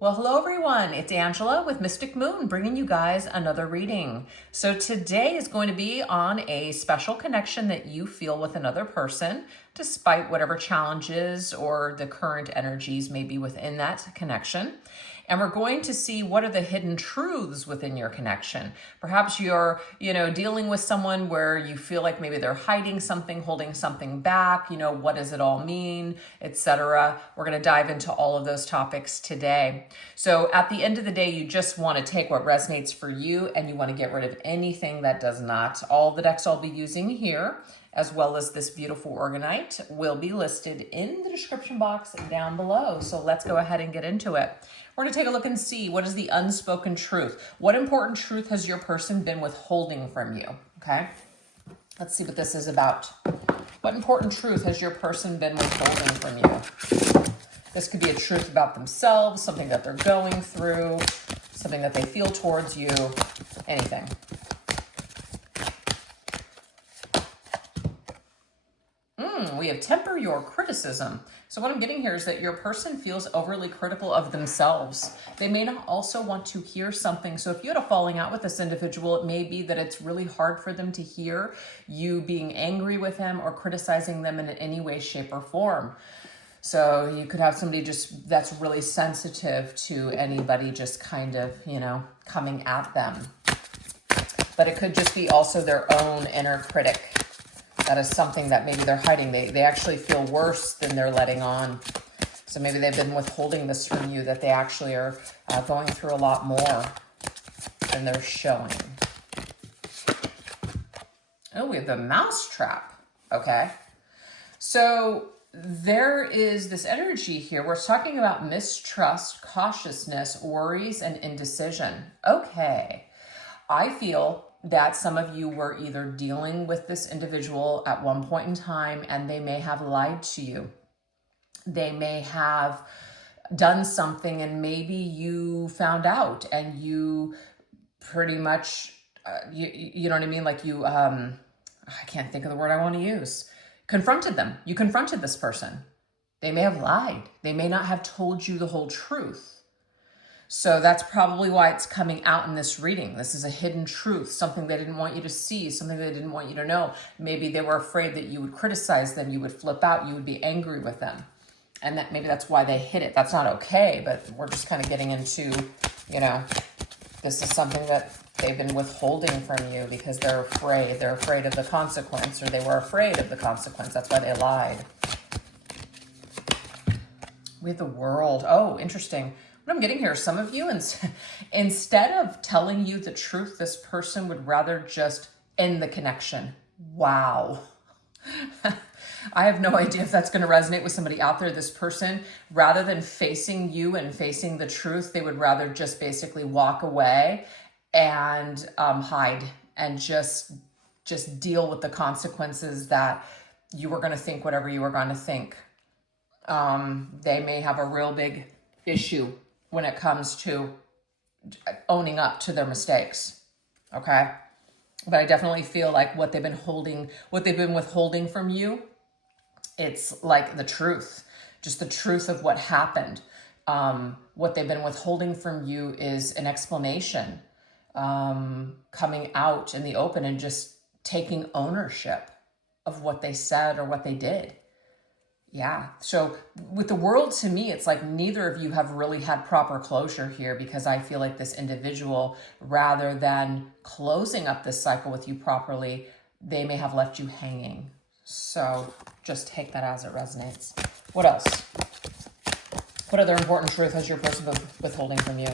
Well, hello everyone. It's Angela with Mystic Moon bringing you guys another reading. So today is going to be on a special connection that you feel with another person, despite whatever challenges or the current energies may be within that connection. And we're going to see what are the hidden truths within your connection. Perhaps you're, dealing with someone where you feel like maybe they're hiding something, holding something back, what does it all mean, etc. We're going to dive into all of those topics today. So at the end of the day, you just want to take what resonates for you and you want to get rid of anything that does not. All the decks I'll be using here, as well as this beautiful orgonite, will be listed in the description box down below. So let's go ahead and get into it. We're going to take a look and see what is the unspoken truth. What important truth has your person been withholding from you? Okay, let's see what this is about. What important truth has your person been withholding from you? This could be a truth about themselves, something that they're going through, something that they feel towards you, anything. We have temper your criticism. So what I'm getting here is that your person feels overly critical of themselves. They may not also want to hear something. So if you had a falling out with this individual, it may be that it's really hard for them to hear you being angry with them or criticizing them in any way, shape, or form. So you could have somebody just that's really sensitive to anybody just kind of, coming at them. But it could just be also their own inner critic. That is something that maybe they're hiding. They actually feel worse than they're letting on. So maybe they've been withholding this from you, that they actually are going through a lot more than they're showing. Oh, we have the mousetrap. Okay. So there is this energy here. We're talking about mistrust, cautiousness, worries, and indecision. Okay. I feel that some of you were either dealing with this individual at one point in time and they may have lied to you. They may have done something and maybe you found out and you pretty much, you know what I mean? Like you, I can't think of the word I want to use. Confronted them. You confronted this person. They may have lied. They may not have told you the whole truth. So that's probably why it's coming out in this reading. This is a hidden truth, something they didn't want you to see, something they didn't want you to know. Maybe they were afraid that you would criticize them, you would flip out, you would be angry with them. And that maybe that's why they hid it. That's not okay, but we're just kind of getting into, this is something that they've been withholding from you because they're afraid. They're afraid of the consequence, or they were afraid of the consequence. That's why they lied. We have the World. Oh, interesting. What I'm getting here, some of you, instead of telling you the truth, this person would rather just end the connection. Wow. I have no idea if that's going to resonate with somebody out there. This person, rather than facing you and facing the truth, they would rather just basically walk away and hide and just deal with the consequences that you were going to think whatever you were going to think. They may have a real big issue when it comes to owning up to their mistakes. Okay. But I definitely feel like what they've been withholding from you, it's like the truth, just the truth of what happened. What they've been withholding from you is an explanation, coming out in the open and just taking ownership of what they said or what they did. Yeah. So with the World, to me, it's like neither of you have really had proper closure here, because I feel like this individual, rather than closing up this cycle with you properly, they may have left you hanging. So just take that as it resonates. What else? What other important truth has your person been withholding from you?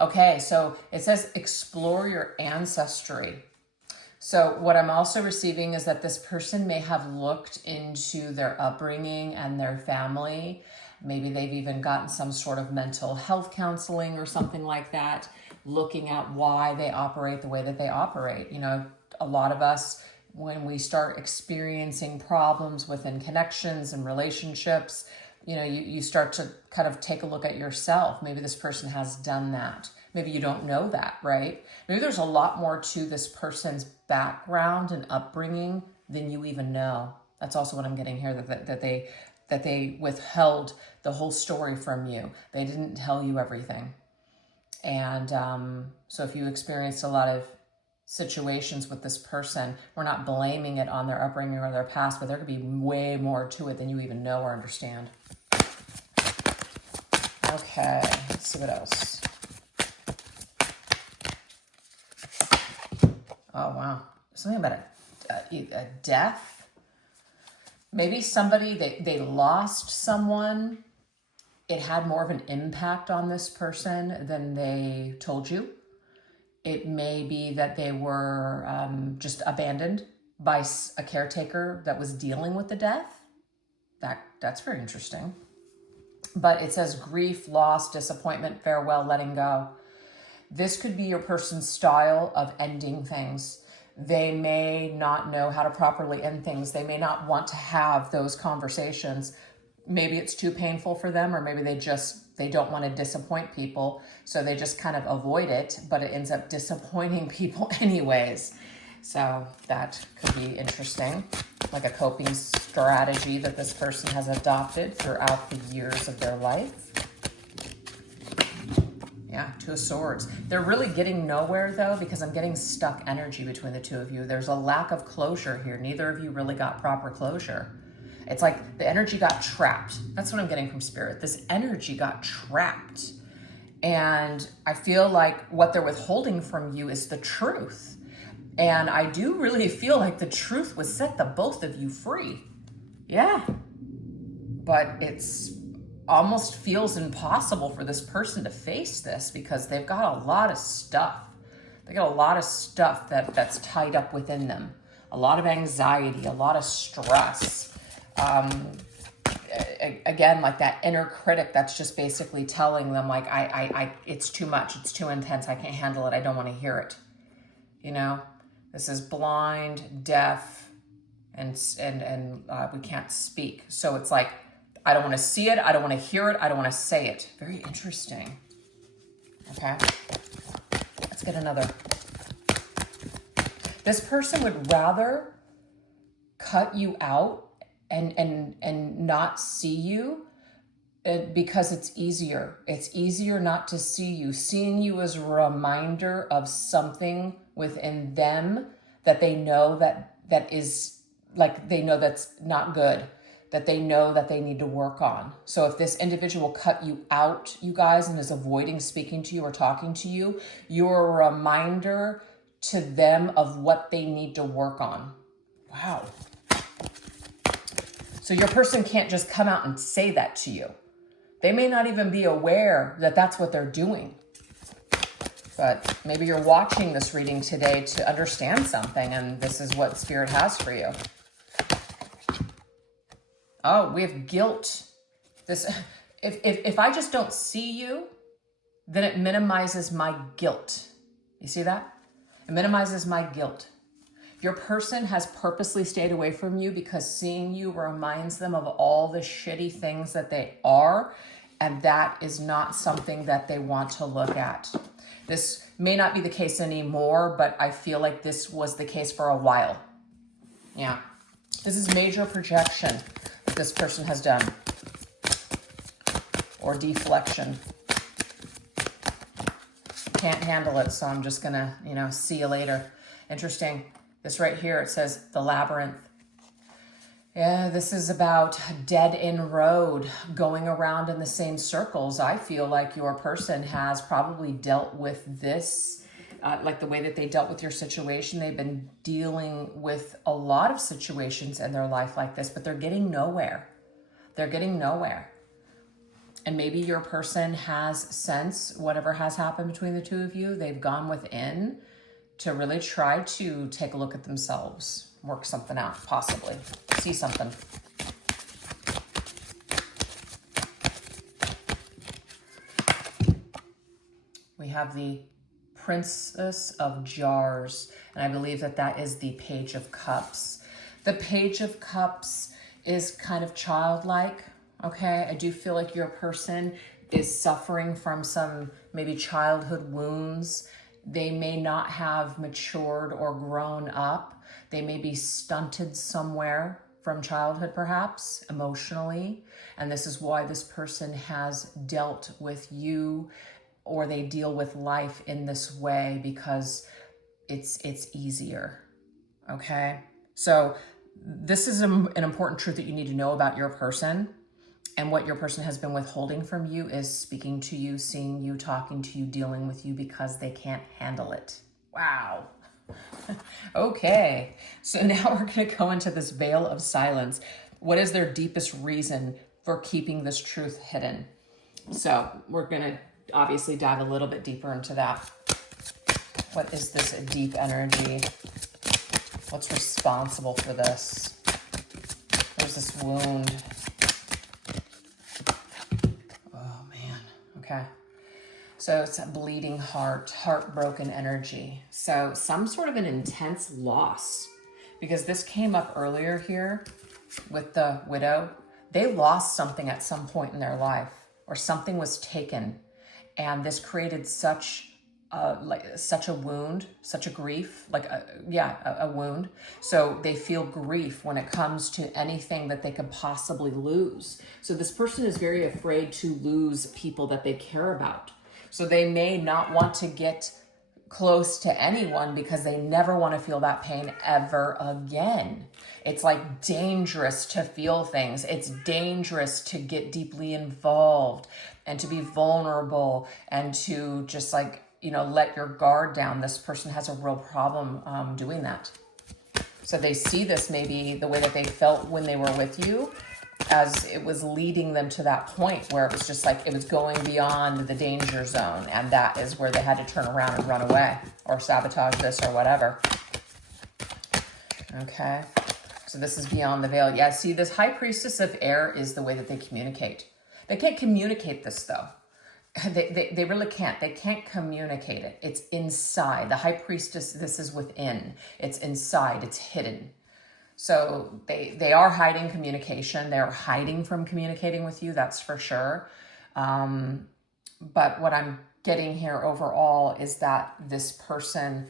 Okay, so it says explore your ancestry. So what I'm also receiving is that this person may have looked into their upbringing and their family. Maybe they've even gotten some sort of mental health counseling or something like that, looking at why they operate the way that they operate. A lot of us, when we start experiencing problems within connections and relationships, you start to kind of take a look at yourself. Maybe this person has done that. Maybe you don't know that, right? Maybe there's a lot more to this person's background and upbringing than you even know. That's also what I'm getting here, that they withheld the whole story from you. They didn't tell you everything. And so if you experienced a lot of situations with this person, we're not blaming it on their upbringing or their past, but there could be way more to it than you even know or understand. Okay, let's see what else. Oh, wow. Something about a death. Maybe somebody, they lost someone. It had more of an impact on this person than they told you. It may be that they were just abandoned by a caretaker that was dealing with the death. That's very interesting. But it says grief, loss, disappointment, farewell, letting go. This could be your person's style of ending things. They may not know how to properly end things. They may not want to have those conversations. Maybe it's too painful for them, or maybe they don't want to disappoint people, so they just kind of avoid it, but it ends up disappointing people anyways. So that could be interesting, like a coping strategy that this person has adopted throughout the years of their life. Yeah, Two of Swords. They're really getting nowhere, though, because I'm getting stuck energy between the two of you. There's a lack of closure here. Neither of you really got proper closure. It's like the energy got trapped. That's what I'm getting from Spirit. This energy got trapped. And I feel like what they're withholding from you is the truth. And I do really feel like the truth would set the both of you free. Yeah. But it's almost feels impossible for this person to face this because they've got a lot of stuff. They got a lot of stuff that's tied up within them. A lot of anxiety, a lot of stress. Again, like that inner critic that's just basically telling them like, it's too much. It's too intense. I can't handle it. I don't want to hear it. You know, this is blind, deaf, and we can't speak. So it's like, I don't want to see it. I don't want to hear it. I don't want to say it. Very interesting. Okay. Let's get another. This person would rather cut you out and not see you because it's easier. It's easier not to see you. Seeing you is a reminder of something within them that they know that is like, they know that's not good, that they know that they need to work on. So if this individual cut you out, you guys, and is avoiding speaking to you or talking to you, you're a reminder to them of what they need to work on. Wow. So your person can't just come out and say that to you. They may not even be aware that that's what they're doing. But maybe you're watching this reading today to understand something, and this is what Spirit has for you. Oh, we have guilt. This, if I just don't see you, then it minimizes my guilt. You see that? It minimizes my guilt. Your person has purposely stayed away from you because seeing you reminds them of all the shitty things that they are, and that is not something that they want to look at. This may not be the case anymore, but I feel like this was the case for a while. Yeah. This is major projection that this person has done, or deflection. Can't handle it, so I'm just gonna, see you later. Interesting. This right here, it says the labyrinth. Yeah, this is about dead end road, going around in the same circles. I feel like your person has probably dealt with this, like the way that they dealt with your situation. They've been dealing with a lot of situations in their life like this, but they're getting nowhere. They're getting nowhere. And maybe your person has, since whatever has happened between the two of you, they've gone within to really try to take a look at themselves, work something out, possibly, see something. We have the Princess of Jars, and I believe that that is the Page of Cups. The Page of Cups is kind of childlike, okay? I do feel like your person is suffering from some maybe childhood wounds. They may not have matured or grown up. They may be stunted somewhere from childhood, perhaps emotionally. And this is why this person has dealt with you, or they deal with life in this way, because it's easier. Okay. So this is an important truth that you need to know about your person. And what your person has been withholding from you is speaking to you, seeing you, talking to you, dealing with you, because they can't handle it. Wow. Okay. So now we're going to go into this veil of silence. What is their deepest reason for keeping this truth hidden? So we're going to obviously dive a little bit deeper into that. What is this deep energy? What's responsible for this? There's this wound. Oh, man. Okay. So it's a bleeding heart, heartbroken energy. So some sort of an intense loss, because this came up earlier here with the widow. They lost something at some point in their life, or something was taken. And this created such a wound, such a grief, a wound. So they feel grief when it comes to anything that they could possibly lose. So this person is very afraid to lose people that they care about. So they may not want to get close to anyone because they never want to feel that pain ever again. It's like dangerous to feel things. It's dangerous to get deeply involved and to be vulnerable and to just let your guard down. This person has a real problem doing that. So they see this, maybe the way that they felt when they were with you, as it was leading them to that point where it was just like it was going beyond the danger zone, and that is where they had to turn around and run away or sabotage this or whatever. Okay, so this is beyond the veil. Yeah, see, this high priestess of air is the way that they communicate. They can't communicate this though. They really can't. They can't communicate it. It's inside. The high priestess, this is within. It's inside. It's hidden. So they are hiding communication. They're hiding from communicating with you, that's for sure. But what I'm getting here overall is that this person,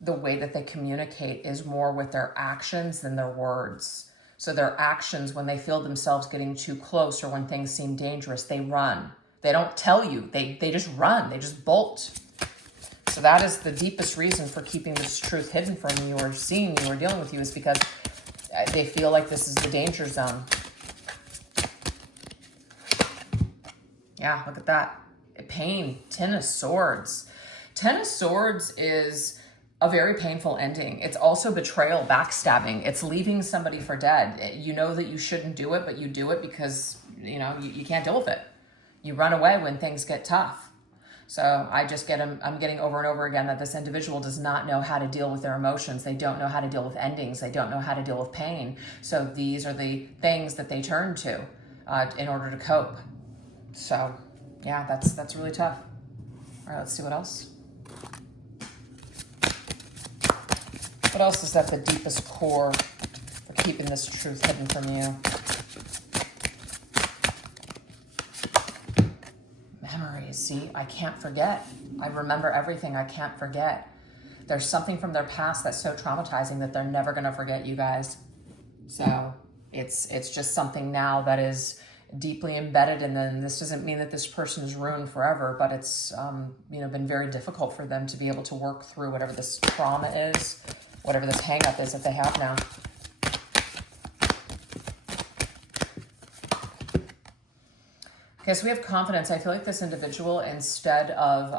the way that they communicate is more with their actions than their words. So their actions, when they feel themselves getting too close or when things seem dangerous, they run. They don't tell you. They just run. They just bolt. So that is the deepest reason for keeping this truth hidden from you, or seeing you, or dealing with you, is because they feel like this is the danger zone. Yeah, look at that. Pain. Ten of Swords. Ten of Swords is a very painful ending. It's also betrayal, backstabbing. It's leaving somebody for dead. You know that you shouldn't do it, but you do it because, you can't deal with it. You run away when things get tough. So I'm getting over and over again that this individual does not know how to deal with their emotions. They don't know how to deal with endings. They don't know how to deal with pain. So these are the things that they turn to in order to cope. So yeah, that's really tough. All right, let's see what else. What else is at the deepest core for keeping this truth hidden from you? Memories. See, I can't forget. I remember everything. I can't forget. There's something from their past that's so traumatizing that they're never going to forget, you guys. So it's just something now that is deeply embedded in them. This doesn't mean that this person is ruined forever, but it's been very difficult for them to be able to work through whatever this trauma is, whatever this hang up is that they have now. Okay, so we have confidence. I feel like this individual, instead of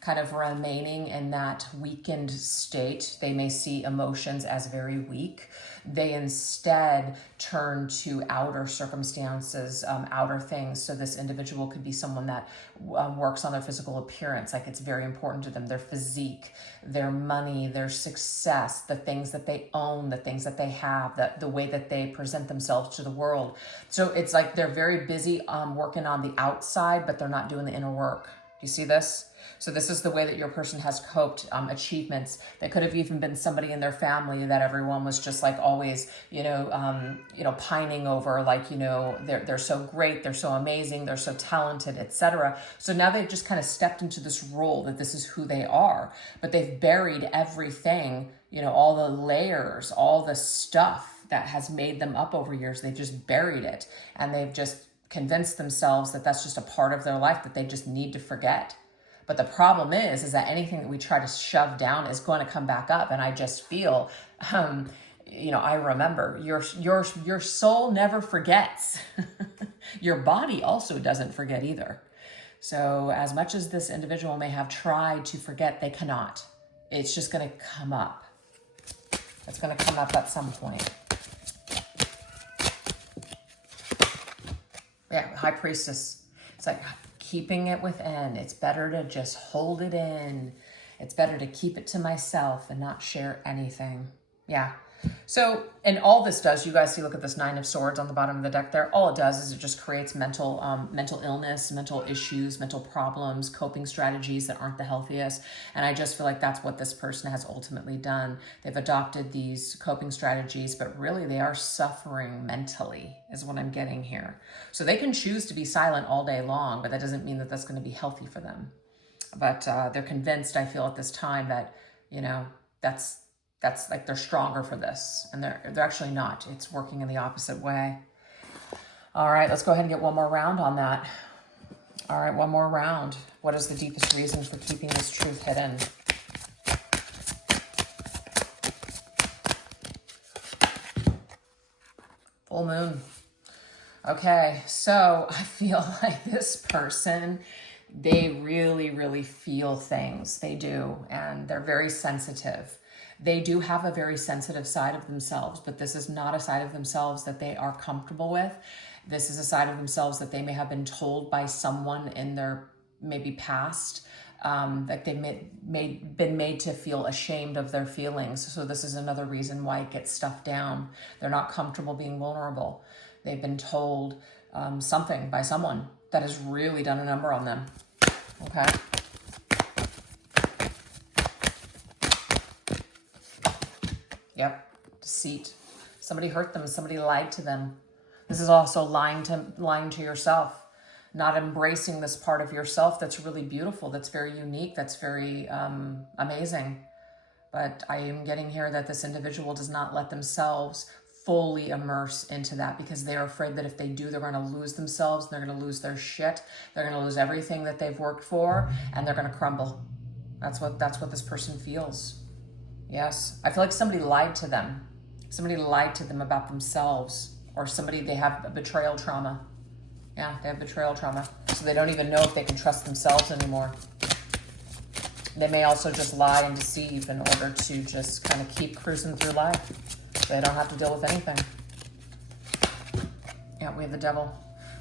kind of remaining in that weakened state, they may see emotions as very weak. They instead turn to outer circumstances, outer things. So this individual could be someone that works on their physical appearance. Like, it's very important to them. Their physique, their money, their success, the things that they own, the things that they have, the way that they present themselves to the world. So it's like they're very busy working on the outside, but they're not doing the inner work. Do you see this? So this is the way that your person has coped. Achievements. They could have even been somebody in their family that everyone was just like always, pining over, like, they're so great, they're so amazing, they're so talented, etc. So now they've just kind of stepped into this role that this is who they are, but they've buried everything, all the layers, all the stuff that has made them up over years. They've just buried it, and they've just convinced themselves that that's just a part of their life that they just need to forget. But the problem is that anything that we try to shove down is going to come back up. And I just feel, I remember your soul never forgets. Your body also doesn't forget either. So as much as this individual may have tried to forget, they cannot. It's just going to come up. It's going to come up at some point. Yeah, High Priestess. It's like keeping it within. It's better to just hold it in. It's better to keep it to myself and not share anything. Yeah. So, and all this does, you guys see, look at this 9 of Swords on the bottom of the deck there. All it does is it just creates mental illness, mental issues, mental problems, coping strategies that aren't the healthiest. And I just feel like that's what this person has ultimately done. They've adopted these coping strategies, but really they are suffering mentally is what I'm getting here. So they can choose to be silent all day long, but that doesn't mean that that's going to be healthy for them. But they're convinced, I feel at this time, that, that's like they're stronger for this, and they're actually not. It's working in the opposite way. All right, let's go ahead and get one more round on that. All right, one more round. What is the deepest reason for keeping this truth hidden? Full moon. Okay, so I feel like this person, they really, really feel things. They do, and they're very sensitive. They do have a very sensitive side of themselves, but this is not a side of themselves that they are comfortable with. This is a side of themselves that they may have been told by someone in their maybe past, that they've been made to feel ashamed of their feelings. So this is another reason why it gets stuffed down. They're not comfortable being vulnerable. They've been told something by someone that has really done a number on them. Okay. Yep, deceit. Somebody hurt them, somebody lied to them. This is also lying to yourself, not embracing this part of yourself that's really beautiful, that's very unique, that's very amazing. But I am getting here that this individual does not let themselves fully immerse into that because they're afraid that if they do, they're going to lose themselves, they're going to lose their shit, they're going to lose everything that they've worked for, and they're going to crumble. That's what this person feels. Yes, I feel like somebody lied to them. Somebody lied to them about themselves, or they have a betrayal trauma. Yeah, they have betrayal trauma. So they don't even know if they can trust themselves anymore. They may also just lie and deceive in order to just kind of keep cruising through life. They don't have to deal with anything. Yeah, we have the devil.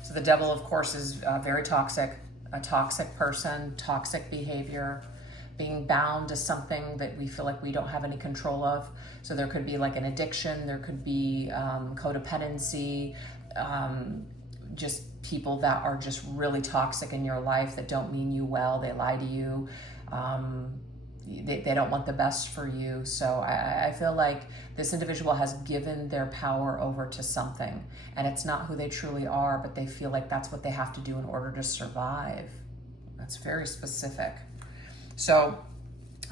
So the devil, of course, is very toxic. A toxic person, toxic behavior, being bound to something that we feel like we don't have any control of. So there could be like an addiction, there could be codependency, just people that are just really toxic in your life that don't mean you well. They lie to you. They don't want the best for you. So I feel like this individual has given their power over to something, and it's not who they truly are, but they feel like that's what they have to do in order to survive. That's very specific. So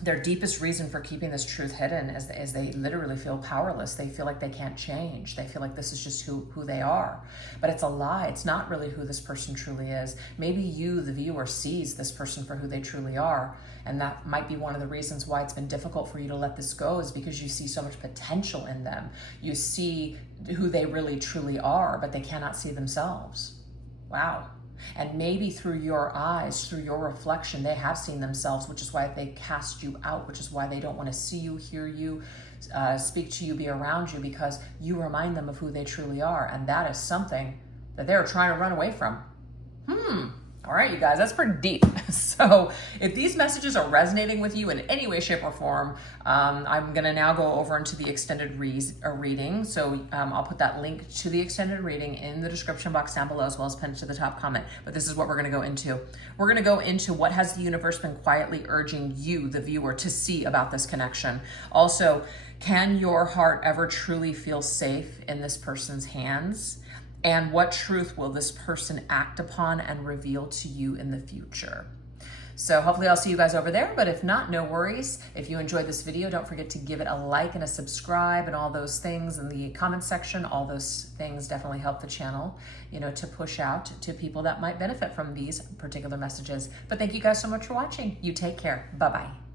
their deepest reason for keeping this truth hidden is they literally feel powerless. They feel like they can't change. They feel like this is just who they are. But it's a lie. It's not really who this person truly is. Maybe you, the viewer, sees this person for who they truly are. And that might be one of the reasons why it's been difficult for you to let this go, is because you see so much potential in them. You see who they really truly are, but they cannot see themselves. Wow. And maybe through your eyes, through your reflection, they have seen themselves, which is why they cast you out, which is why they don't want to see you, hear you, speak to you, be around you, because you remind them of who they truly are. And that is something that they're trying to run away from. All right, you guys, that's pretty deep. So if these messages are resonating with you in any way, shape, or form, I'm going to now go over into the extended reading. So I'll put that link to the extended reading in the description box down below, as well as pinned to the top comment. But this is what we're going to go into. We're going to go into what has the universe been quietly urging you, the viewer, to see about this connection. Also, can your heart ever truly feel safe in this person's hands? And what truth will this person act upon and reveal to you in the future? So hopefully I'll see you guys over there, but if not, no worries. If you enjoyed this video, don't forget to give it a like and a subscribe and all those things in the comment section. All those things definitely help the channel, to push out to people that might benefit from these particular messages. But thank you guys so much for watching. You take care. Bye-bye.